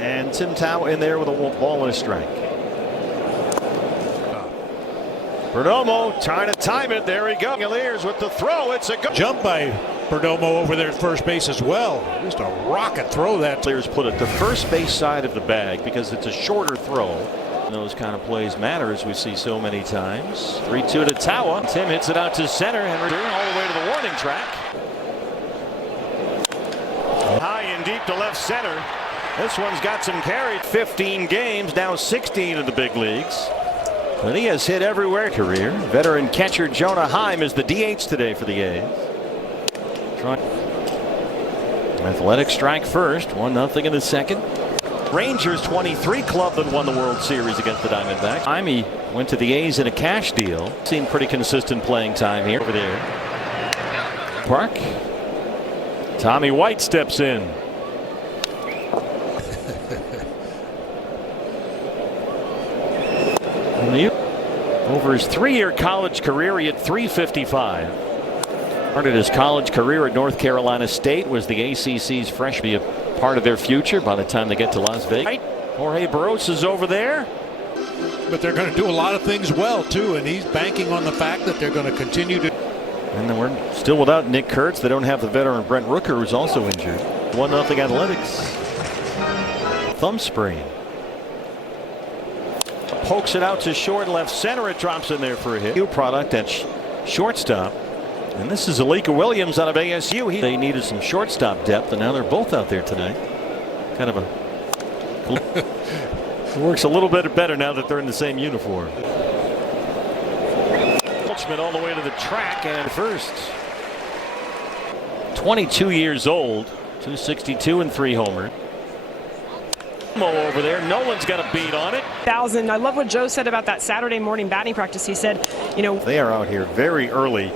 And Tim Tao in there with a ball and a strike. Perdomo trying to time it. There he goes. Cavaliers with the throw. It's a good jump by Perdomo over there at first base as well. Just a rocket throw that. Players put it the first base side of the bag because it's a shorter throw. Those kind of plays matter, as we see so many times. 3-2 to Tawa. Tim hits it out to center and return all the way to the warning track. High and deep to left center. This one's got some carry. 15 games, now 16 in the big leagues. But he has hit everywhere. Career. Veteran catcher Jonah Heim is the DH today for the A's. Athletic strike first. 1-0 in the second. Rangers 23 club that won the World Series against the Diamondbacks. He went to the A's in a cash deal. Seen pretty consistent playing time here. Over there. Park. Tommy White steps in. Over his 3-year college career, he hit .355. Started his college career at North Carolina State. Was the ACC's freshman. Be a part of their future by the time they get to Las Vegas. Jorge Barros is over there. But they're going to do a lot of things well too, and he's banking on the fact that they're going to continue to. And then we're still without Nick Kurtz. They don't have the veteran Brent Rooker, who's also injured. 1-0 Athletics. Thumb sprain. Pokes it out to short left center. It drops in there for a hit. New product at shortstop. And this is Alika Williams out of ASU. They needed some shortstop depth, and now they're both out there tonight. Kind of a it works a little bit better now that they're in the same uniform. All the way to the track and first. 22 years old, 262 and 3 homers. Over there, Nolan's got a beat on it. I love what Joe said about that Saturday morning batting practice. He said, you know, they are out here very early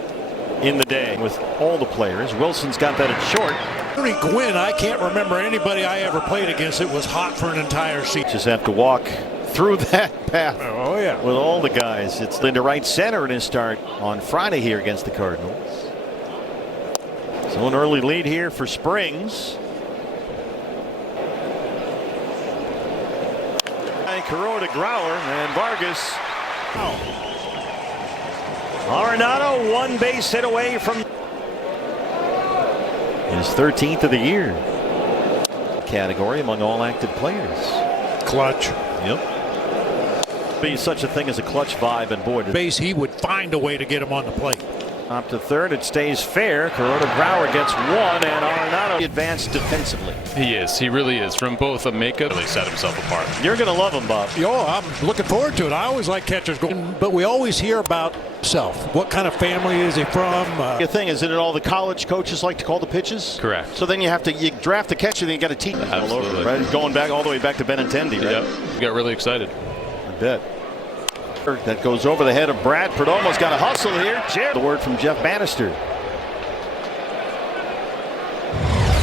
in the day with all the players. Wilson's got that at short. Henry Gwynn, I can't remember anybody I ever played against that was hot for an entire season. Just have to walk through that path. Oh yeah, with all the guys. It's into right center in his start on Friday here against the Cardinals. So an early lead here for Springs. Kuroda Growler and Vargas. Arenado one base hit away from his 13th of the year. Category among all active players. Clutch. Yep. Be such a thing as a clutch vibe, and boy, base he would find a way to get him on the plate. Up to third, it stays fair. Kuroda Growler gets one, and Arenado advanced defensively. He is. He really is. From both a makeup, really set himself apart. You're going to love him, Bob. Yo, I'm looking forward to it. I always like catchers going, but we always hear about himself. What kind of family is he from? The thing is, isn't it all the college coaches like to call the pitches? Correct. So then you draft the catcher, then you got to teach them all over, right? Going back all the way back to Benintendi, right? Yep. We got really excited. I bet. That goes over the head of Brad. Perdomo's got a hustle here. The word from Jeff Bannister.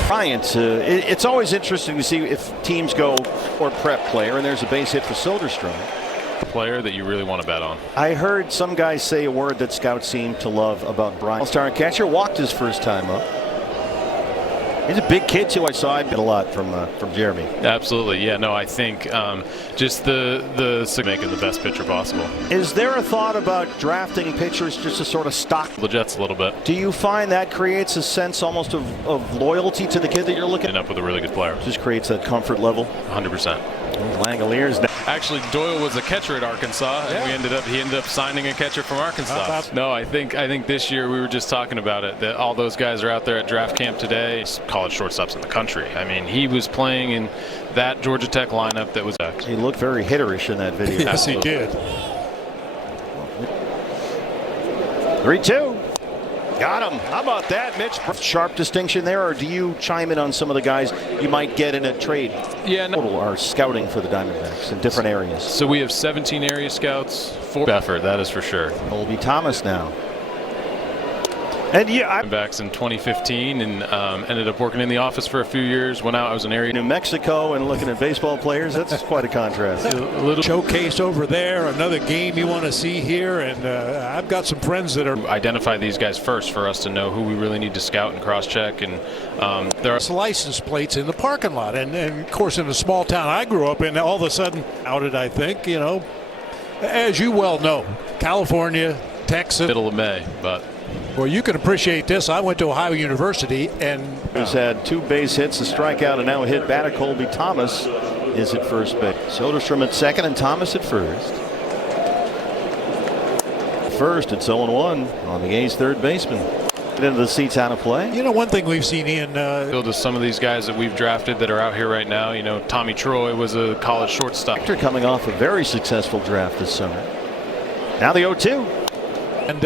Bryant, it's always interesting to see if teams go for prep player, and there's a base hit for Soderstrom. Player that you really want to bet on. I heard some guys say a word that scouts seem to love about Bryant. All-star catcher walked his first time up. He's a big kid too. I saw him get a lot from Jeremy. Absolutely, yeah. No, I think just the making the best pitcher possible. Is there a thought about drafting pitchers just to sort of stock the Jets a little bit? Do you find that creates a sense almost of loyalty to the kid that you're looking at? End up with a really good player. Just creates that comfort level. 100%. Langoliers. Actually, Doyle was a catcher at Arkansas, and he ended up signing a catcher from Arkansas. No, I think this year we were just talking about it, that all those guys are out there at draft camp today. College shortstops in the country. I mean, he was playing in that Georgia Tech lineup that was. He looked very hitterish in that video. Yes, he did. 3-2. Got him. How about that, Mitch? Sharp distinction there, or do you chime in on some of the guys you might get in a trade? Yeah, no. Total are scouting for the Diamondbacks in different areas. So we have 17 area scouts, 4 effort, that is for sure. Colby Thomas now. And yeah, Diamondbacks in 2015 and ended up working in the office for a few years. Went out, I was an area New Mexico and looking at baseball players, that's quite a contrast. a little Showcase over there, another game you want to see here, and I've got some friends that are identify these guys first for us to know who we really need to scout and cross-check. And there are license plates in the parking lot, and of course in the small town I grew up in, all of a sudden outed, I think, you know, as you well know, California, Texas. middle of May, but Well, you can appreciate this. I went to Ohio University and He's had 2 base hits, a strikeout, and now a hit. Batter Colby Thomas is at first base. Soderstrom at second and Thomas at first. First, it's 0-1 on the A's third baseman. Get into the seats out of play. you know, one thing we've seen Ian build to some of these guys that we've drafted that are out here right now. You know, Tommy Troy was a college shortstop. After coming off a very successful draft this summer. Now the 0-2. and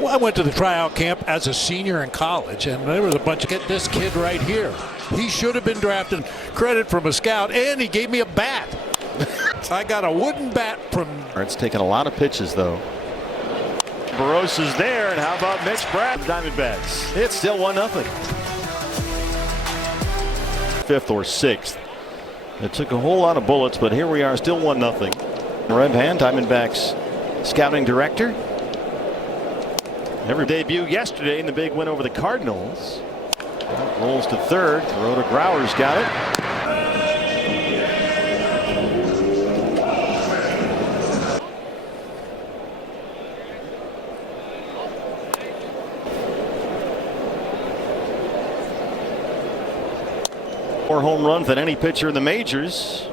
well, I went to the tryout camp as a senior in college, and there was a bunch of get this kid right here. He should have been drafted. Credit from a scout, and he gave me a bat. I got a wooden bat from. It's taken a lot of pitches, though. Barosa's there, and how about Mitch Pratt? Diamondbacks. It's still 1-0. 5th or 6th. It took a whole lot of bullets, but here we are, still 1-0. Red Hand, Diamondbacks scouting director. Every debut yesterday in the big win over the Cardinals. Rolls to third. Kuroda Grauer's got it. More home runs than any pitcher in the majors.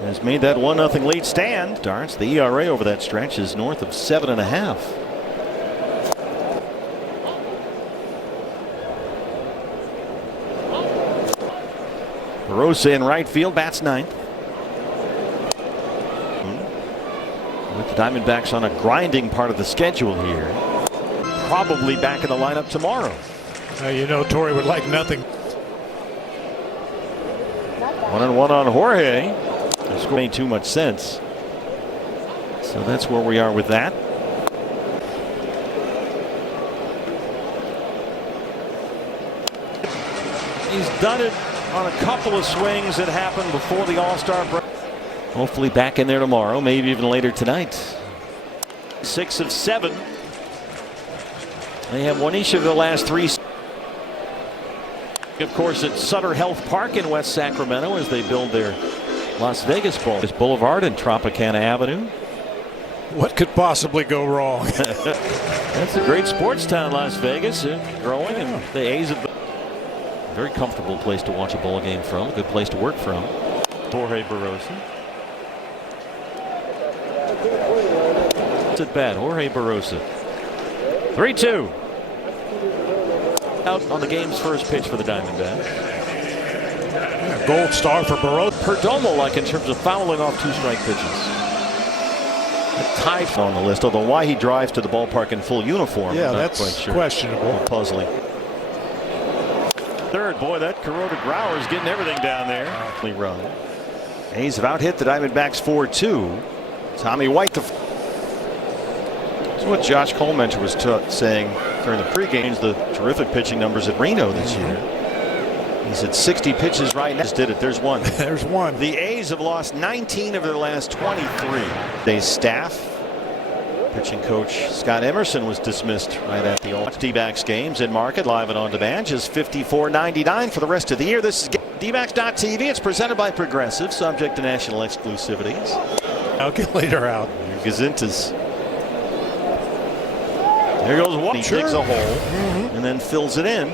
Has made that 1-0 lead stand. Darts, the ERA over that stretch is north of 7.5. Barosa in right field, bats 9th. With the Diamondbacks on a grinding part of the schedule here. Probably back in the lineup tomorrow. You know, Torrey would like nothing. 1-1 on Jorge. This made too much sense. So that's where we are with that. He's done it on a couple of swings that happened before the All-Star break. Hopefully back in there tomorrow, maybe even later tonight. 6 of 7. They have won each of the last 3. Of course, at Sutter Health Park in West Sacramento as they build their Las Vegas Boulevard and Tropicana Avenue. What could possibly go wrong? That's a great sports town, Las Vegas. Growing, and the A's have been a very comfortable place to watch a ball game from. A good place to work from. Jorge Barosa. It's at bat. Jorge Barosa. 3-2. Out on the game's first pitch for the Diamondbacks. Yeah, gold star for Barosa. Perdomo like in terms of fouling off 2 strike pitches. Tied on the list, although why he drives to the ballpark in full uniform, Yeah, I'm not that's quite sure. questionable. Puzzling. Third, boy, that Kuroda Grauer's getting everything down there. Run. A's have out-hit the Diamondbacks 4-2. Tommy White. That's what Josh Colmentor was saying during the pregame. The terrific pitching numbers at Reno this year. He's at 60 pitches right now. Just did it. There's one. There's one. The A's have lost 19 of their last 23. A's staff. Pitching coach Scott Emerson was dismissed right at the old D-backs games in market live and on demand. Just $54.99 for the rest of the year. This is DBacks.TV. It's presented by Progressive, subject to national exclusivities. Calculator out. Gazintas. There goes one. He digs a hole and then fills it in.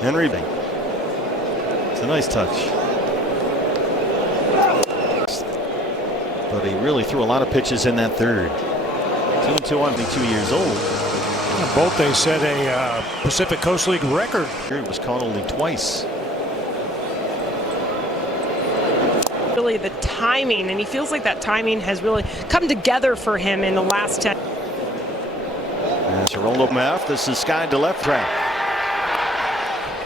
Henry. It's a nice touch. But he really threw a lot of pitches in that third. 2-2 on 22 years old. Both they set a Pacific Coast League record. He was caught only twice. Really the timing, and he feels like that timing has really come together for him in the last 10. As Geraldo Maff, this is skied to left track.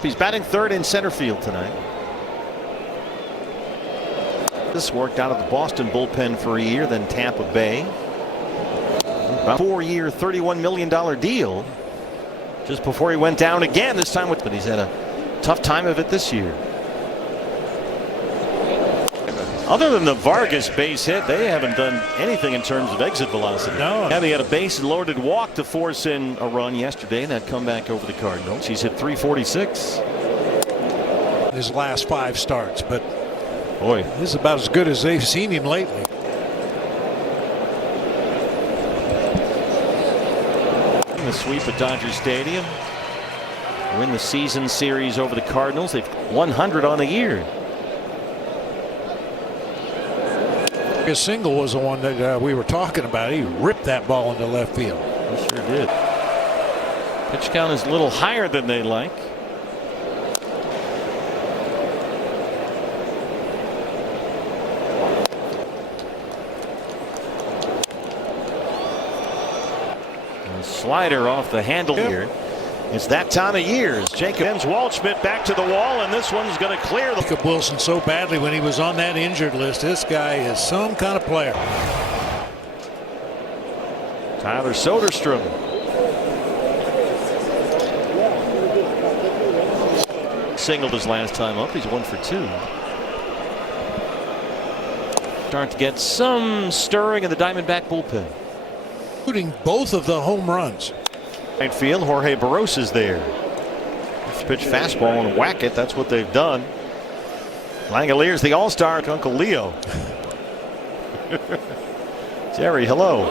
He's batting third in center field tonight. This worked out of the Boston bullpen for a year, then Tampa Bay. A 4-year, $31 million deal just before he went down again, this time but he's had a tough time of it this year. Other than the Vargas base hit, they haven't done anything in terms of exit velocity. No. Yeah, they had a base-loaded walk to force in a run yesterday, and that comeback over the Cardinals. He's hit 346. His last 5 starts, but boy, this is about as good as they've seen him lately. In the sweep at Dodger Stadium, win the season series over the Cardinals. They've 100 on the year. His single was the one that we were talking about. He ripped that ball into left field. He sure did. Pitch count is a little higher than they like. A slider off the handle here. It's that time of year. Jacob ends Waldschmidt back to the wall, and this one's going to clear. Jacob Wilson so badly when he was on that injured list. This guy is some kind of player. Tyler Soderstrom. Singled his last time up. He's 1 for 2. Starting to get some stirring in the Diamondback bullpen. Including both of the home runs. Right field, Jorge Barros is there. Let's pitch fastball and whack it. That's what they've done. Langolier's the all-star. Uncle Leo. Jerry, hello.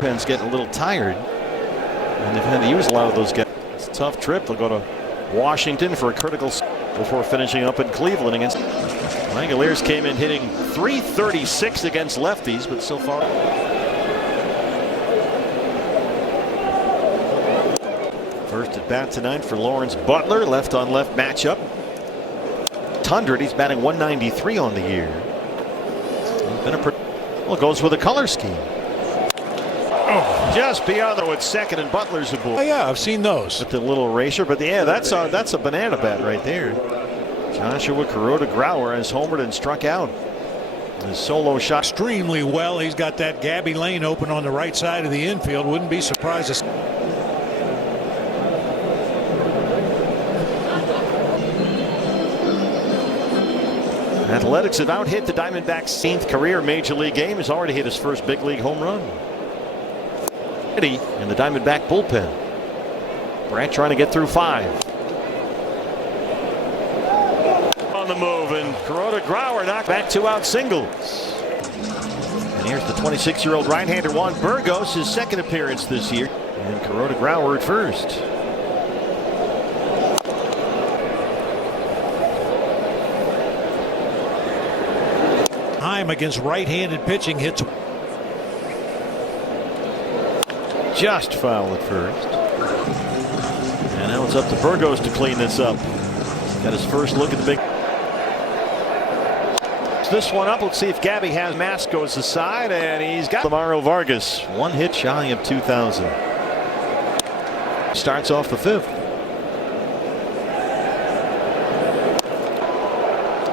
Pen's getting a little tired, and they've had to use a lot of those guys. It's a tough trip. They'll go to Washington for a critical before finishing up in Cleveland against. Langoliers came in hitting .336 against lefties, but so far. First at bat tonight for Lawrence Butler, left on left matchup. 100. He's batting .193 on the year. He's been well, goes with a color scheme. Oh, just beyond though, it's second and Butler's aboard. Oh yeah, I've seen those. With the little eraser, but yeah, that's a banana bat right there. Joshua Kuroda Grauer has homered and struck out. His solo shot extremely well. He's got that Gabby Lane open on the right side of the infield. Wouldn't be surprised to. Athletics have out-hit the Diamondbacks' 16th career major league game. He's already hit his first big league home run. In the Diamondback bullpen. Brant trying to get through 5. On the move, and Kuroda Grauer knocked back 2-out singles. And here's the 26-year-old right-hander Juan Burgos, his second appearance this year. And Kuroda Grauer at first. Against right-handed pitching hits just foul at first, and now it's up to Burgos to clean this up. Got his first look at the big. This one up. Let's see if Gabby has. Mask goes aside, and he's got Lamaro Vargas. 1 hit shy of 2,000. Starts off the 5th.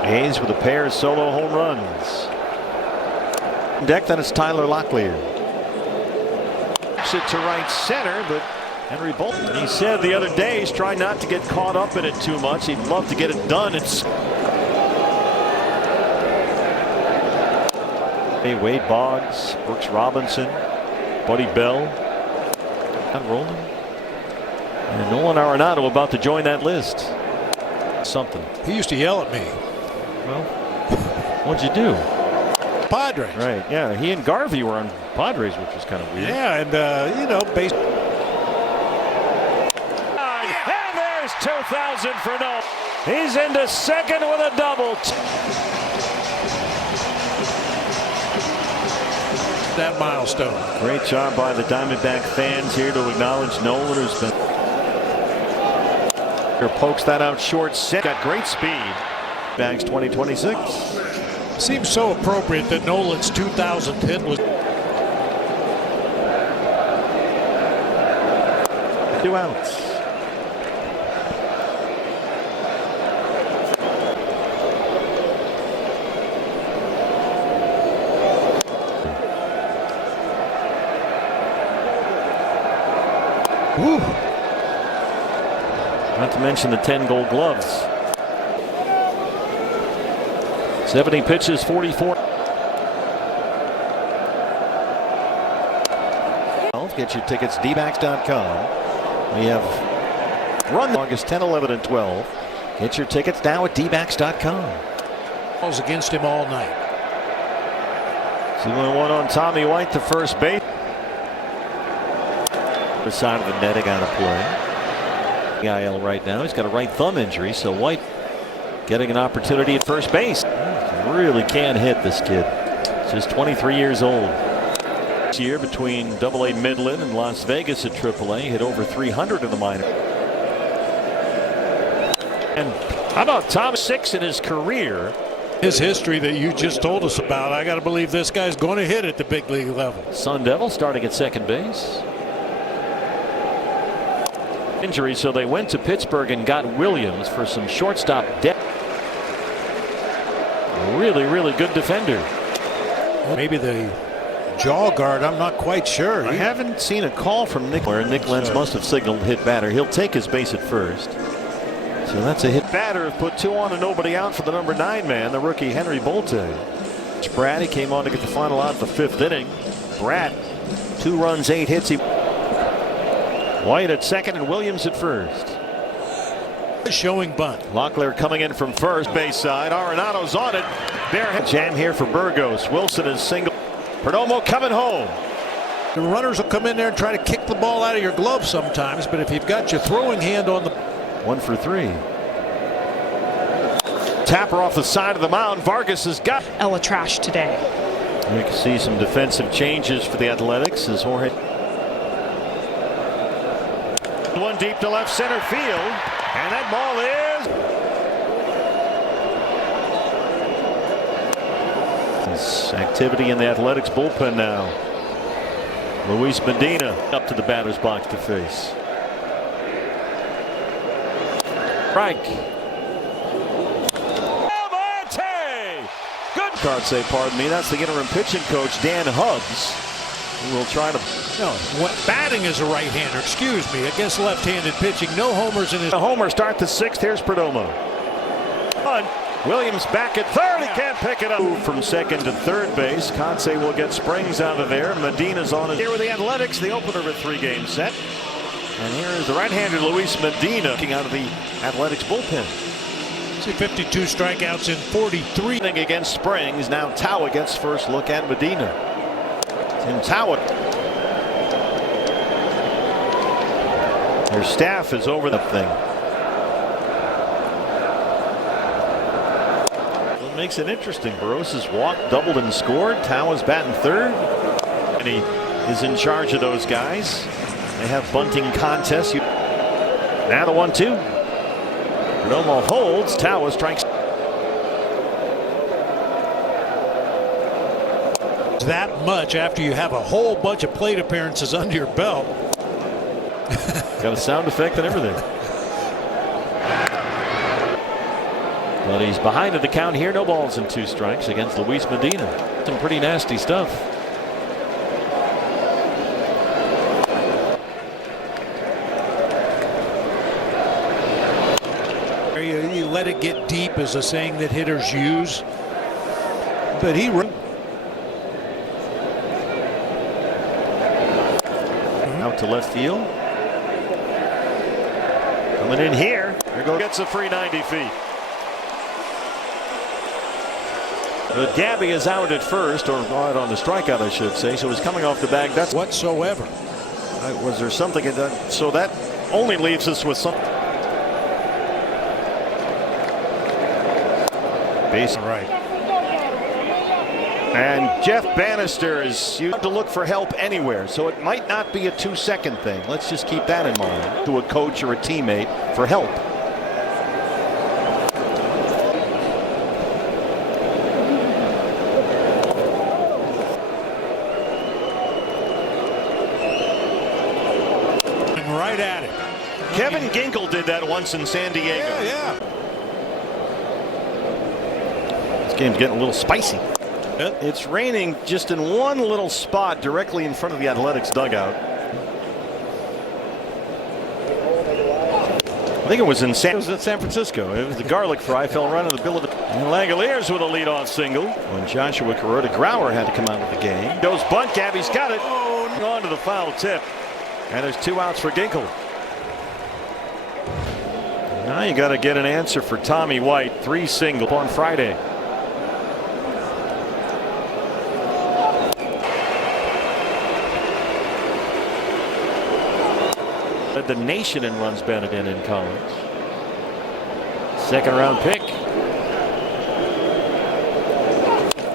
Hayes with a pair of solo home runs. Deck, then it's Tyler Locklear. It to right center, but Henry Bolton. He said the other day he's trying not to get caught up in it too much. He'd love to get it done. It's Wade Boggs, Brooks Robinson, Buddy Bell, not rolling, and Nolan Arenado about to join that list. Something. He used to yell at me. Well, what'd you do? Padres. Right, yeah, he and Garvey were on Padres, which was kind of weird. Yeah, and you know, based. And there's 2,000 for no. He's into second with a double. That milestone. Great job by the Diamondback fans here to acknowledge Nolan, who's been. Here pokes that out short. Set. Got great speed. Bags 2026. Seems so appropriate that Nolan's 2,000th hit was 2 outs. Whew. Not to mention the 10 gold gloves. 70 pitches, 44. Get your tickets, dbacks.com. We have run August 10, 11, and 12. Get your tickets now at dbacks.com. Balls against him all night. 2-1 on Tommy White to first base. The side of the netting out of play. IL right now. He's got a right thumb injury, so White getting an opportunity at first base. Really can hit, this kid. Just 23 years old. This year between AA Midland and Las Vegas at AAA, hit over 300 in the minor. And how about Tom? 6 in his career. His history that you just told us about, I got to believe this guy's going to hit at the big league level. Sun Devil starting at second base. Injury, so they went to Pittsburgh and got Williams for some shortstop depth. Really good defender. Maybe the jaw guard, I'm not quite sure. I haven't seen a call from Nick. Nick Lenz must have signaled hit batter. He'll take his base at first. So that's a hit. Batter put 2 on and nobody out for the number 9 man, the rookie Henry Bolte. Brad, he came on to get the final out of the 5th inning. Brad, 2 runs, 8 hits. White at second and Williams at first. Showing bunt. Locklear coming in from first base side. Arenado's on it. Bare jam here for Burgos. Wilson is single. Perdomo coming home. The runners will come in there and try to kick the ball out of your glove sometimes, but if you've got your throwing hand on the 1 for 3. Tapper off the side of the mound. Vargas has got Ella Trash today. You can see some defensive changes for the Athletics as Jorge. One deep to left center field, and that ball is. This activity in the Athletics bullpen now. Luis Medina up to the batter's box to face. Strike. Good. Can't say pardon me. That's the interim pitching coach Dan Hubbs. Who will try to. No, batting as a right-hander. Excuse me, against left-handed pitching. No homers in his. A homer start the 6th. Here's Perdomo. Williams back at third. He can't pick it up. From second to third base. Conce will get Springs out of there. Medina's on it. Here with the Athletics. The opener of a 3-game set. And here is the right-hander Luis Medina looking out of the Athletics bullpen. See 52 strikeouts in 43. Against Springs. Now Tao gets first look at Medina. Tim Tao. Their staff is over the thing. What makes it interesting? Burroughs has walked, doubled, and scored. Tao is batting third. And he is in charge of those guys. They have bunting contests. Now the 1-2. Perdomo holds. Tao strikes. That much after you have a whole bunch of plate appearances under your belt. Got a sound effect and everything. But he's behind in the count here. No balls and 2 strikes against Luis Medina. Some pretty nasty stuff. You let it get deep is a saying that hitters use. But he. Out to left field. Coming in here. There goes. Gets a free 90 feet. But Gabby is out at first, or out on the strikeout, I should say. So he's coming off the bag. That's whatsoever. Was there something in that? So that only leaves us with some. Base right. And Jeff Bannister is you have to look for help anywhere, so it might not be a 2-second thing. Let's just keep that in mind to a coach or a teammate for help. Right at it. Kevin Ginkel did that once in San Diego. Yeah. This game's getting a little spicy. It's raining just in one little spot directly in front of the Athletics dugout. think it was in San Francisco. It was the garlic fry fell right on the bill of it. And Langoliers with a leadoff single when Joshua Grauer had to come out of the game. Goes bunt. Gabby's got it. On to the foul tip. And there's 2 outs for Ginkel. Now you got to get an answer for Tommy White. 3 singles on Friday. Led the nation in runs batted in college. Second round pick.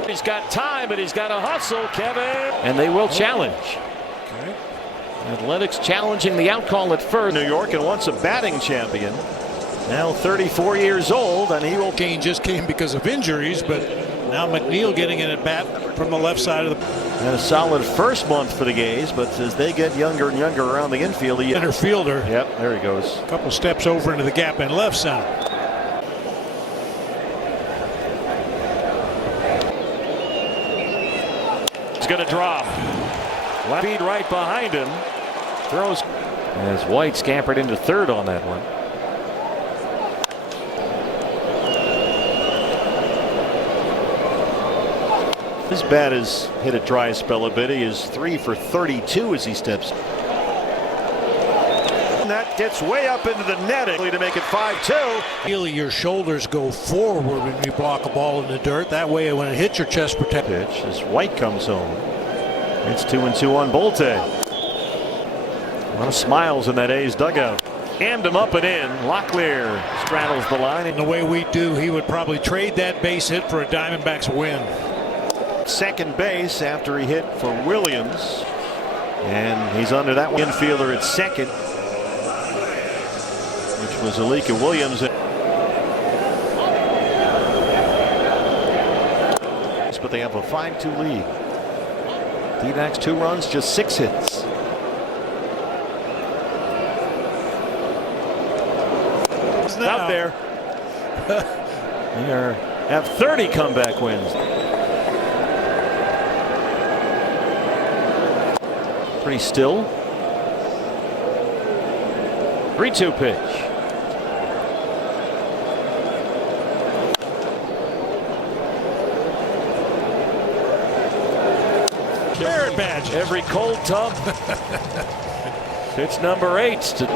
He's got time, but he's got to hustle, Kevin. And they will challenge. Okay. Athletics challenging the out call at first. New York and once a batting champion. Now 34 years old, and he will. Gain just came because of injuries, but now McNeil getting in at bat from the left side of the. And a solid first month for the Gays, but as they get younger and younger around the infield, the center fielder. Yep, there he goes. A couple steps over into the gap in left center. He's going to drop. Left feed right behind him. Throws as White scampered into third on that one. His bat has hit a dry spell a bit. He is 3 for 32 as he steps. And that gets way up into the netting to make it 5-2. Really, your shoulders go forward when you block a ball in the dirt. That way, when it hits your chest protect. Pitch as White comes home. It's 2-2 on Bolte. A lot of smiles in that A's dugout. Jammed him up and in. Locklear straddles the line. And the way we do, he would probably trade that base hit for a Diamondbacks win. Second base after he hit for Williams, and he's under that infielder at second, which was Alika Williams. But they have a 5-2 lead. D-backs 2 runs, just 6 hits. Out there. They have 30 comeback wins. Pretty still. 3-2 pitch. Merit badge. Every cold tub. Pitch number 8 to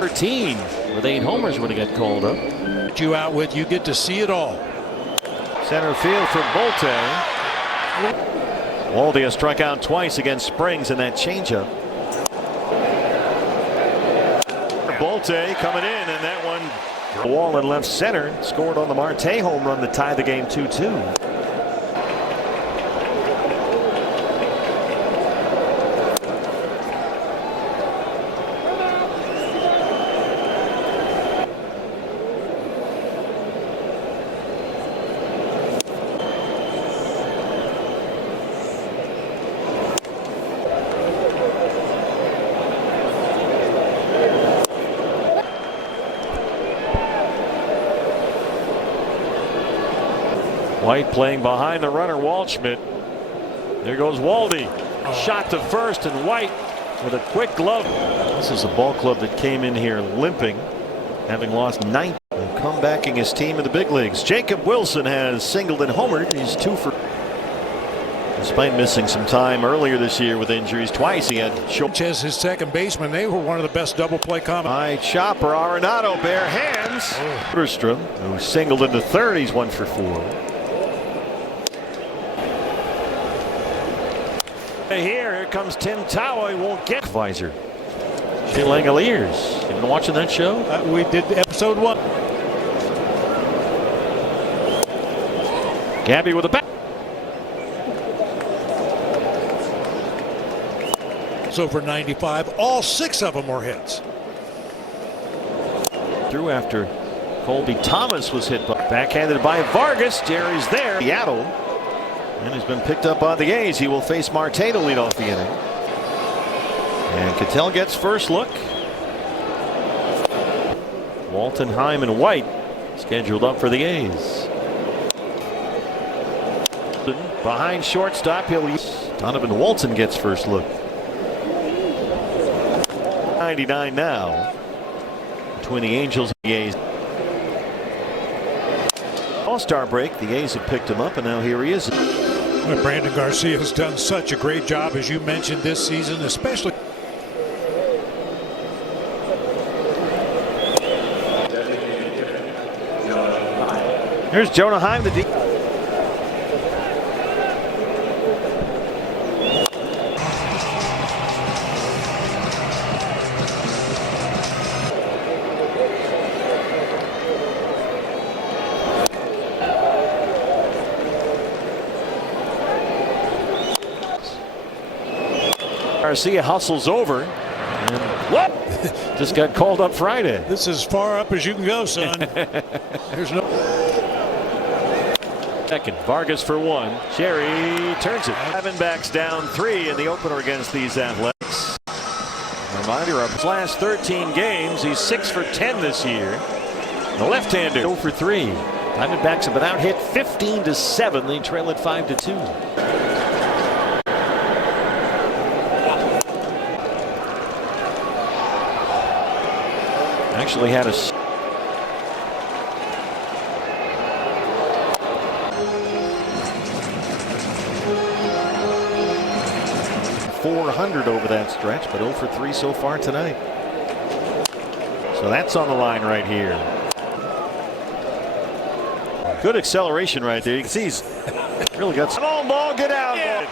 13 with 8 homers when he got called up. You out with, you get to see it all. Center field for Bolte. Waldy has struck out twice against Springs in that changeup. Bolte coming in, and that one wall in left center. Scored on the Marte home run to tie the game 2-2. White playing behind the runner, Waldschmidt. There goes Waldy. Shot to first, and White with a quick glove. This is a ball club that came in here limping, having lost 9. Comebacking his team in the big leagues. Jacob Wilson has singled and homered. He's 2 for. Despite missing some time earlier this year with injuries, twice he had. As his second baseman, they were one of the best double play combos. High chopper, Arenado, bare hands. Berstrom, who singled into third, he's 1 for 4. Here comes Tim Tao. He won't get visor. Shea Langoliers. You been watching that show? We did episode 1. Gabby with a bat. It's over 95. All 6 of them were hits. Through after Colby Thomas was hit. Backhanded by Vargas. Jerry's there. Seattle. And he's been picked up by the A's. He will face Marte to lead off the inning. And Cattell gets first look. Walton, Heim, and White scheduled up for the A's. Behind shortstop, Donovan Walton gets first look. $4.99 now between the Angels and the A's. All-Star break, the A's have picked him up, and now here he is. Well, Brandon Garcia has done such a great job, as you mentioned, this season, especially. Here's Jonah Heim, the deep. Garcia hustles over. And what? Just got called up Friday. This is as far up as you can go, son. There's no. Second, Vargas for one. Cherry turns it. Diamondbacks down 3 in the opener against these Athletics. Reminder of his last 13 games, he's 6 for 10 this year. The left-hander 0 for 3. Diamondbacks have been out hit 15-7. They trail it 5-2. Actually had a 400 over that stretch, but 0 for 3 so far tonight. So that's on the line right here. Good acceleration right there. You can see he's really got some. Come on, ball, get out. Yeah.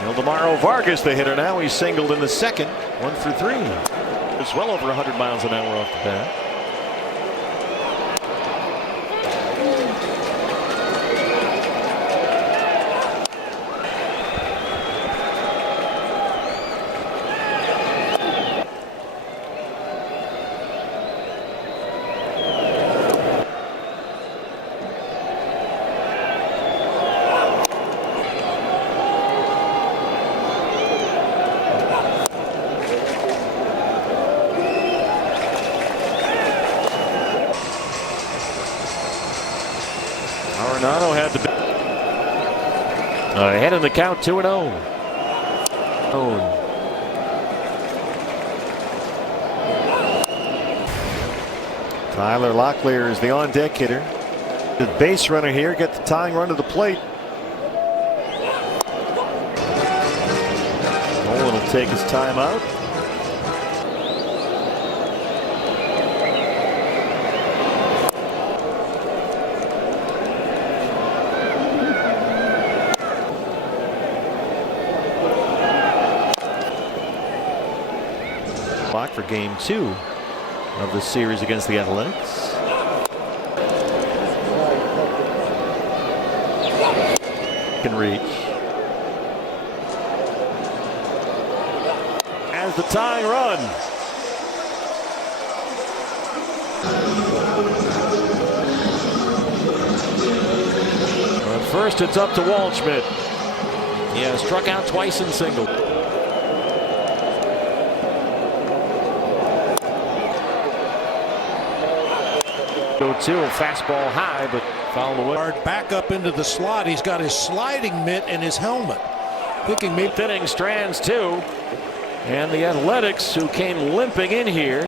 Ildemaro Vargas, the hitter now. He's singled in the second. 1 for 3. It's well over 100 miles an hour off the bat. Arenado had the ahead in the count, 2-0. Tyler Locklear is the on-deck hitter. The base runner here, get the tying run to the plate. Nolan will take his time out. For game 2 of the series against the Athletics. Can reach as the tying run. But first it's up to Waldschmidt. He has struck out twice and singled. 0-2, fastball high, but fouled away. Back up into the slot. He's got his sliding mitt and his helmet. Thinking maybe inning strands too, and the Athletics, who came limping in here.